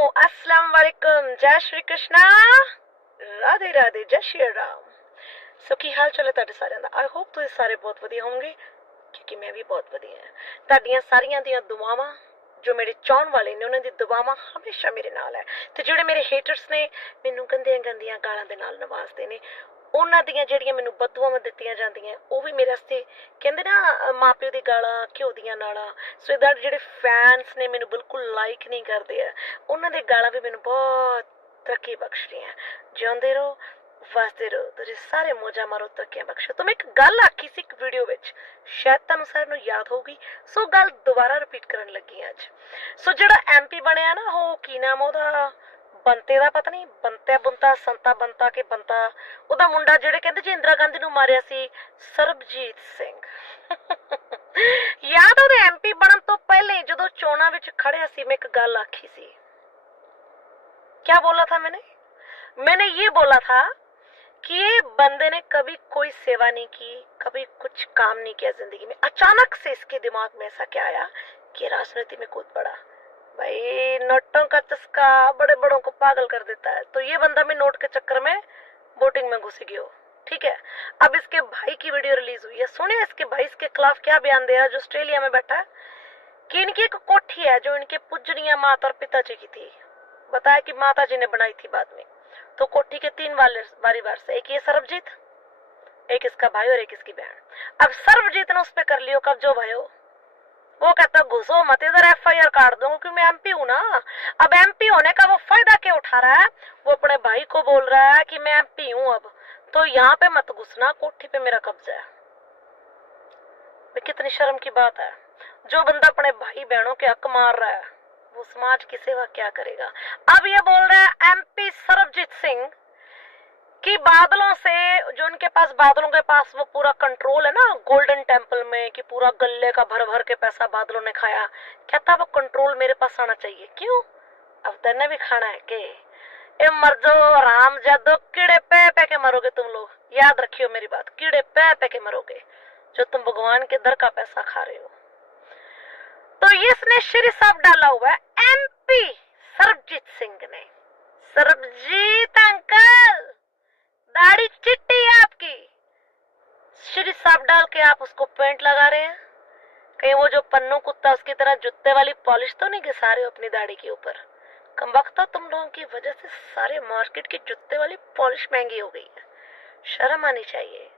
अस्सलाम वालेकुम, जय श्री कृष्णा, राधे राधे, जय श्री राम। सो की हाल चाल है ਤੁਹਾਡੇ ਸਾਰਿਆਂ ਦਾ। आई होप ਤੁਸੀਂ ਸਾਰੇ ਬਹੁਤ ਵਧੀਆ ਹੋਵੋਗੇ क्योंकि मैं भी बहुत ਵਧੀਆ ਹਾਂ। ਤੁਹਾਡੀਆਂ ਸਾਰੀਆਂ ਦੀਆਂ ਦੁਆਵਾਂ ਜੋ ਮੇਰੇ ਚਾਹਣ ਵਾਲੇ ਨੇ ਉਹਨਾਂ ਦੀ ਦੁਆਵਾਂ ਹਮੇਸ਼ਾ ਮੇਰੇ ਨਾਲ ਹੈ ਤੇ ਜਿਹੜੇ ਮੇਰੇ ਹੇਟਰਸ ਨੇ ਮੈਨੂੰ ਗੰਦੀਆਂ ਗੰਦੀਆਂ ਗਾਲਾਂ ਦੇ ਨਾਲ ਨਵਾਜ਼ਦੇ ਨੇ ਉਹਨਾਂ ਦੀਆਂ ਜਿਹੜੀਆਂ ਮੈਨੂੰ ਬਦਦੁਆਵਾਂ ਦਿੱਤੀਆਂ ਜਾਂਦੀਆਂ ਉਹ ਵੀ ਮੇਰੇ ਵਾਸਤੇ ਕਹਿੰਦੇ ਨਾ ਮਾਪਿਓ ਦੀ ਗਾਲਾਂ ਘਿਓ ਦੀਆਂ ਨਾਲਾਂ। ਸੋ ਇਹਦਾ ਜਿਹੜੇ ਫੈਨਸ ਨੇ ਮੈਨੂੰ ਬਿਲਕੁਲ ਲਾਈਕ ਨਹੀਂ ਕਰਦੇ ਆ ਉਹਨਾਂ ਦੇ ਗਾਲਾਂ ਵੀ ਮੈਨੂੰ ਬਹੁਤ ਤਰੱਕੀ ਬਖਸ਼ ਰਹੀਆਂ। ਜਿਉਂਦੇ ਰਹੋ, ਵਸਦੇ ਰਹੋ, ਤੁਸੀਂ ਸਾਰੇ ਮੌਜਾਂ ਮਾਰੋ, ਤਰੱਕੀਆਂ ਬਖਸ਼ੋ। तो मैं एक गल आखी सी एक वीडियो विच, शायद तुहानू सारिਆਂ ਨੂੰ याद होगी, सो गल दोबारा रिपीट करन लगी अज। सो ਜਿਹੜਾ MP ਬਣਿਆ ਨਾ ਉਹ ਕੀ ਨਾਮ ਉਹਦਾ ਬੰਤੇ ਦਾ ਪਤਾ ਨਹੀਂ ਬੰਤਾ ਬੰਤਾ ਸੰਤਾ ਬੰਤਾ ਕੇ ਬੰਤਾ ਉਹਦਾ ਮੁੰਡਾ ਜਿਹੜੇ ਕਹਿੰਦੇ ਜੀ ਇੰਦਰਾ ਗਾਂਧੀ ਨੂੰ ਮਾਰਿਆ ਸੀ ਸਰਬਜੀਤ ਸਿੰਘ। ਯਾਦ ਉਹਦੇ MP ਬਣਨ ਤੋਂ ਪਹਿਲੇ ਜਦੋਂ ਚੋਣਾਂ ਵਿੱਚ ਖੜਿਆ ਸੀ ਮੈਂ ਇੱਕ ਗੱਲ ਆਖੀ ਸੀ। क्या बोला था मैंने ये बोला था कि ये बंदे ने कभी कोई सेवा नहीं की, कभी कुछ काम नहीं किया जिंदगी में। अचानक से इसके दिमाग में ऐसा क्या आया कि राजनीति में कूद पड़ा। भाई नोटों का चस्का बड़े बड़ों को पागल कर देता है। तो ये बंदा मैं नोट के चक्कर में वोटिंग में घुस गया। ठीक है, अब इसके भाई की वीडियो रिलीज हुई है, सुनिए इसके भाई इसके खिलाफ क्या बयान दे रहा है जो ऑस्ट्रेलिया में बैठा है कि इनकी एक कोठी है जो इनके पूजनीय माता और पिताजी की थी। बताया कि माता जी ने बनाई थी बाद में। तो कोठी के 3 वारीवार से, एक ये सरबजीत, एक इसका भाई और एक इसकी बहन। अब सरबजीत ने उस पे कर लियो कब्जो भयो। वो कहता घुसो मत इधर, FIR काट दूंगा क्योंकि मैं MP हूं ना। अब MP होने का वो फायदा क्या उठा रहा है, वो अपने भाई को बोल रहा है कि मैं MP हूं अब तो यहाँ पे मत घुसना, कोठी पे मेरा कब्जा है। कितनी शर्म की बात है। जो बंदा अपने भाई बहनों के हक मार रहा है वो समाज की सेवा क्या करेगा। अब ये बोल रहा है MP सरबजीत सिंह कि बादलों से जो उनके पास बादलों के पास वो पूरा कंट्रोल है ना गोल्डन टेम्पल में कि पूरा गले का भर भर के पैसा बादलों ने खाया। कहता वो कंट्रोल मेरे पास आना चाहिए। क्यों? अब तने भी खाना है के ए मर जाओ राम जादो, कीड़े पे के मरोगे तुम लोग। याद रखियो मेरी बात, कीड़े पे के मरोगे जो तुम भगवान के दर का पैसा खा रहे हो। तो इसने श्री साहब डाला हुआ है MP सरबजीत सिंह ने। सरबजीत अंकल दाढ़ी चिट्टी है आपकी, श्री साहब डाल के आप उसको पेंट लगा रहे हैं। कहीं वो जो पन्नू कुत्ता उसकी तरह जुत्ते वाली पॉलिश तो नहीं घिसा रहे हो अपनी दाढ़ी के ऊपर। कमबख्ता तुम लोगों की वजह से सारे मार्केट की जुत्ते वाली पॉलिश महंगी हो गई है। शर्म आनी चाहिए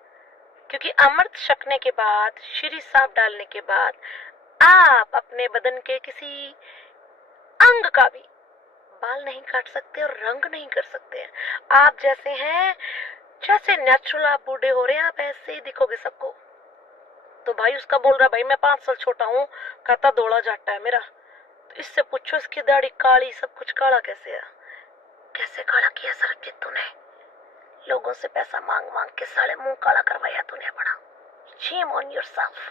क्योंकि अमृत छकने के बाद, श्री साहब डालने के बाद आप अपने बदन के किसी अंग का भी बाल नहीं काट सकते और रंग नहीं कर सकते हैं। आप जैसे हैं, जैसे नेचुरल आप बूढ़े हो रहे हैं आप ऐसे ही दिखोगे सबको। तो भाई उसका बोल रहा भाई मैं 5 साल छोटा हूँ, कहता दौड़ा जाटा है मेरा। तो इससे पूछो इसकी दाढ़ी काली, सब कुछ काला कैसे है। कैसे काला किया सरबजीत तूने? लोगों से पैसा मांग मांग के साले मुंह काला करवाया तूने अपना। Shame on yourself.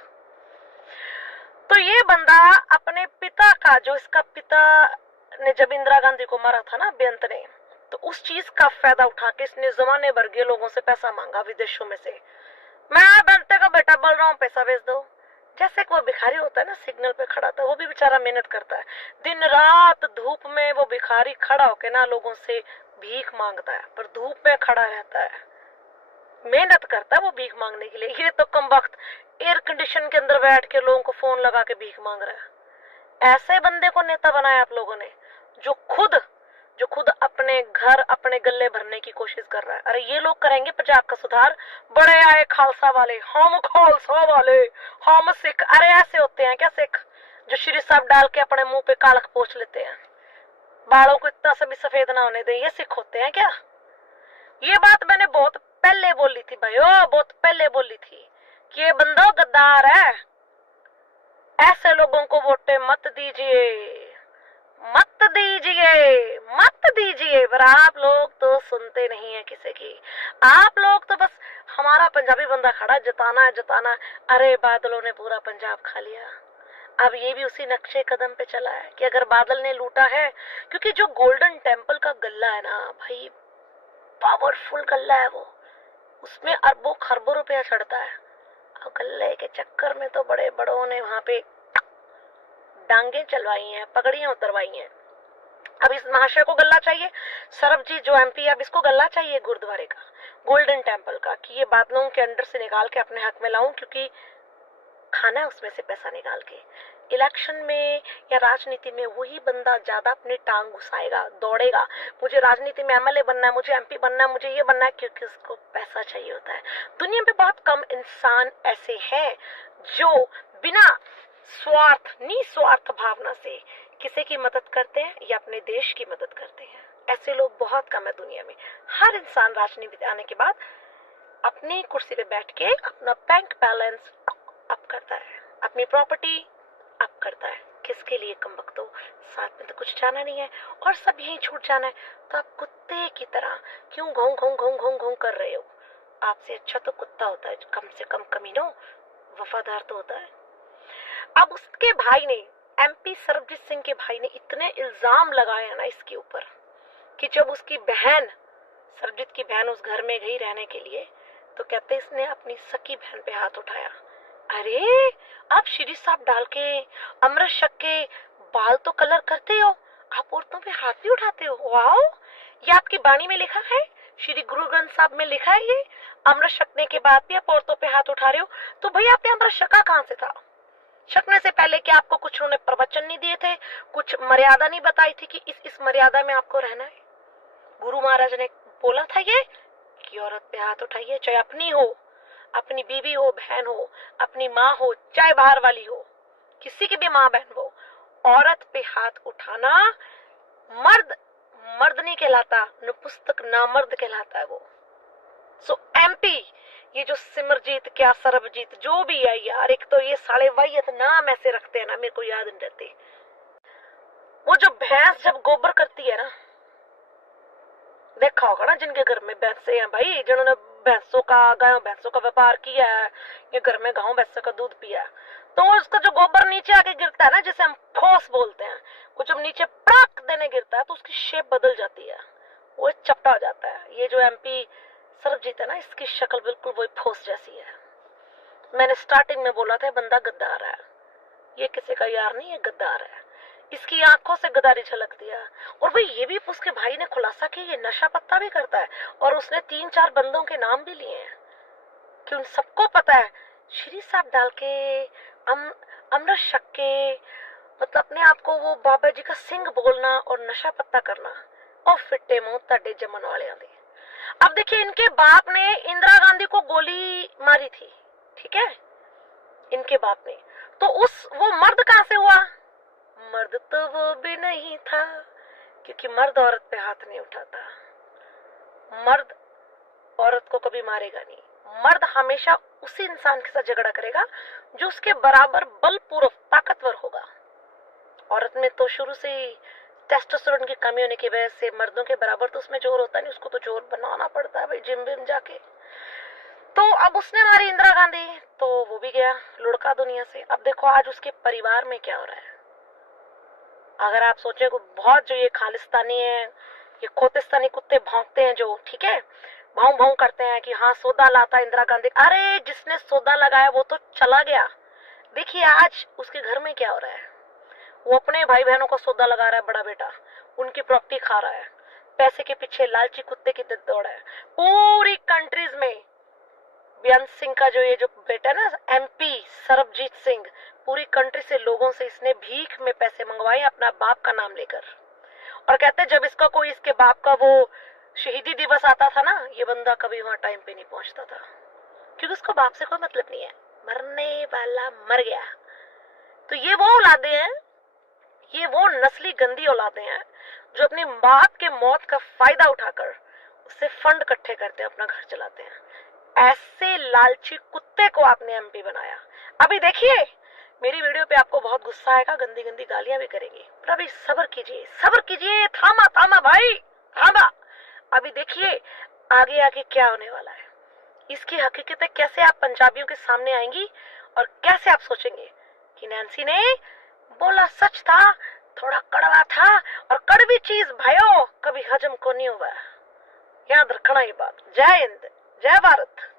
तो ये बंदा अपने पिता का, जो इसका पिता ने जब इंदिरा गांधी को मारा था ना बेअंत ने, तो उस चीज का फायदा उठा के इसने जमाने भर के लोगों से पैसा मांगा विदेशों में से। मैं बेअंत का बेटा बोल रहा हूँ पैसा भेज दो। जैसे कि वो भिखारी होता है ना सिग्नल पे खड़ा था, वो भी बेचारा मेहनत करता है दिन रात धूप में। वो भिखारी खड़ा होके ना लोगों से भीख मांगता है, पर धूप में खड़ा रहता है, मेहनत करता है वो भीख मांगने के लिए। ये तो कम वक्त एयर कंडीशन के अंदर बैठ के लोगों को फोन लगा के भीख मांग रहा है। ऐसे बंदे को नेता बनाया आप लोगों ने जो खुद अपने घर अपने गले भरने की कोशिश कर रहा है। अरे ये लोग करेंगे पंजाब का सुधार, बड़े आए खालसा वाले, हम खालसा वाले, हम सिख। अरे ऐसे होते हैं क्या सिख जो श्री साहब डाल के अपने मुंह पे कालख पोंछ लेते हैं, बालों को इतना सा भी सफेद ना होने दें, ये सिख होते हैं क्या? ये बात मैंने बहुत पहले बोली थी भाई, बहुत पहले बोली थी कि ये बंदा गद्दार है। ऐसे लोगों को वोटें मत दीजिए, मत दीजिए, मत दीजिए। पर आप लोग तो सुनते नहीं है किसी की। आप लोग तो बस हमारा पंजाबी बंदा खड़ा जताना है जताना। अरे बादलों ने पूरा पंजाब खा लिया। अब ये भी उसी नक्शे कदम पे चला है कि अगर बादल ने लूटा है, क्योंकि जो गोल्डन टेम्पल का गल्ला है ना भाई, पावरफुल गल्ला है वो, उसमें अरबों खरबों रुपया चढ़ता है। और गल्ले के चक्कर में तो बड़े बड़ों ने वहां पे डांगे चलवाई हैं, पगड़ियां उतरवाई हैं। अब इस महाशय को गल्ला चाहिए, सरबजीत जो एमपी है, अब इसको गल्ला चाहिए गुरुद्वारे का, गोल्डन टेम्पल का, कि ये बादलों के अंडर से निकाल के अपने हक में लाऊं, क्योंकि खाना है उसमें से पैसा निकाल के। इलेक्शन में या राजनीति में वही बंदा ज्यादा अपनी टांग घुसाएगा, दौड़ेगा, मुझे राजनीति में एमएलए बनना है, मुझे एमपी बनना है, मुझे ये बनना है, क्योंकि उसको पैसा चाहिए होता है। दुनिया में बहुत कम इंसान ऐसे हैं जो बिना स्वार्थ, निस्वार्थ भावना से किसी की मदद करते हैं या अपने देश की मदद करते हैं। ऐसे लोग बहुत कम है दुनिया में। हर इंसान राजनीति आने के बाद अपनी कुर्सी पे बैठ के अपना बैंक बैलेंस अप करता है, अपनी प्रॉपर्टी अप करता है। किसके लिए कम वक्तों, साथ में तो कुछ जाना नहीं है और सब यहीं छूट जाना है, तो आप कुत्ते की तरह क्यों घों घों घों घों घों कर रहे हो? आपसे अच्छा तो कुत्ता होता है, कम से कम कमीनों वफादार तो होता है। अब उसके भाई ने, एमपी सरबजीत सिंह के भाई ने इतने इल्जाम लगाए ना इसके ऊपर कि जब उसकी बहन, सरबजीत की बहन उस घर में गई रहने के लिए, तो कहते इसने अपनी सकी बहन पे हाथ उठाया। अरे आप श्री साहब डाल के, अमृत शक के बाल तो कलर करते हो, आप औरतों पे हाथ भी उठाते हो? वाओ, ये आपकी बाणी में लिखा है, श्री गुरु ग्रंथ साहब में लिखा है ये, अमृत शकने के बाद भी आप औरतों पे हाथ उठा रहे हो। तो भैया आपने अमृत शका कहां से था? शकने से पहले क्या आपको कुछ उन्होंने प्रवचन नहीं दिए थे, कुछ मर्यादा नहीं बताई थी कि इस मर्यादा में आपको रहना है? गुरु महाराज ने बोला था ये कि औरत पे हाथ उठाइए, चाहे अपनी हो, अपनी बीवी हो, बहन हो, अपनी माँ हो, चाहे बाहर वाली हो, किसी की भी माँ बहन हो, औरत पे हाथ उठाना मर्द मर्द नहीं कहलाता, नपुंसक नामर्द कहलाता है वो। सो एमपी, ये जो सिमरजीत क्या सरबजीत जो भी है यार, एक तो ये साले वाहियत नाम ऐसे रखते हैं ना, मेरे को याद नहीं रहते। वो जो भैंस जब गोबर करती है ना, देखा होगा ना जिनके घर में भैंसे हैं भाई, जिन्होंने भैंसों का, गायों भैंसों का व्यापार किया है या घर में गाँव भैंसों का दूध पिया है, तो उसका जो गोबर नीचे आके गिरता है ना, जिसे हम ठोस बोलते हैं, वो जब नीचे पड़क देने गिरता है तो उसकी शेप बदल जाती है, वो चपटा हो जाता है। ये जो एमपी सरबजीत है ना, इसकी शक्ल बिल्कुल वही ठोस जैसी है। मैंने स्टार्टिंग में बोला था बंदा गद्दार है, ये किसी का यार नहीं है, गद्दार है। इसकी आंखों से गद्दारी झलकती है। और भाई ये भी उसके भाई ने खुलासा किया, ये नशा पत्ता भी करता है, और उसने 3-4 बंदों के नाम भी लिए हैं कि उन सबको पता है श्री साहब डाल के, अमृत शक के, मतलब अपने आप को वो बाबा जी का सिंह बोलना और नशा पत्ता करना, और फिट्टे मुंह तड़े जमन वाले आंदे। अब देखिए, इनके बाप ने इंदिरा गांधी को गोली मारी थी, ठीक है, इनके बाप ने, तो वो मर्द कहां से हुआ? मर्द तो वो भी नहीं था, क्योंकि मर्द औरत पे हाथ नहीं उठाता, मर्द औरत को कभी मारेगा नहीं। मर्द हमेशा उसी इंसान के साथ झगड़ा करेगा जो उसके बराबर बलपूर्व ताकतवर होगा। औरत में तो शुरू से ही टेस्टोस्टेरोन की कमी होने की वजह से मर्दों के बराबर तो उसमें जोर होता नहीं, उसको तो जोर बनाना पड़ता है भाई, जिम विम जाके। तो अब उसने मारी इंदिरा गांधी, तो वो भी गया लुढ़का दुनिया से। अब देखो आज उसके परिवार में क्या हो रहा है। अगर आप सोचे बहुत जो ये खालिस्तानी है, ये खोतिस्तानी कुत्ते भौंकते हैं जो, ठीक है, भाव भाव करते हैं कि हाँ सौदा लाता इंदिरा गांधी, अरे जिसने सौदा लगाया वो तो चला गया। देखिए आज उसके घर में क्या हो रहा है, वो अपने भाई बहनों को सौदा लगा रहा है, बड़ा बेटा उनकी प्रॉपर्टी खा रहा है, पैसे के पीछे लालची कुत्ते की दौड़ है। पूरी कंट्रीज में बेअंत सिंह का जो ये जो बेटा है ना, एमपी सरबजीत सिंह, पूरी कंट्री से लोगों से इसने भीख में पैसे मंगवाए अपना बाप का नाम लेकर, और कहते जब इसका कोई इसके बाप का वो शहीदी दिवस आता था ना, ये बंदा कभी वहां टाइम पे नहीं पहुंचता था, क्योंकि उसको बाप से कोई मतलब नहीं है, मरने वाला मर गया। तो ये वो औलादे हैं, ये वो नस्ली गंदी औलादे हैं जो अपनी बाप के मौत का फायदा उठाकर उससे फंड इकट्ठे करते हैं, अपना घर चलाते हैं। ऐसे लालची कुत्ते को आपने एमपी बनाया। अभी देखिए मेरी वीडियो पे आपको बहुत गुस्सा आएगा, गंदी गंदी गालियां भी करेंगी, पर अभी सब्र कीजिए, थामा थामा भाई थामा। अभी देखिए आगे आगे क्या होने वाला है, इसकी हकीकतें कैसे आप पंजाबियों के सामने आएंगी, और कैसे आप सोचेंगे कि नैन्सी ने बोला सच था, थोड़ा कड़वा था, और कड़वी चीज भाइयों कभी हजम को नहीं हुआ। याद रखना ये बात। जय हिंद, जय भारत।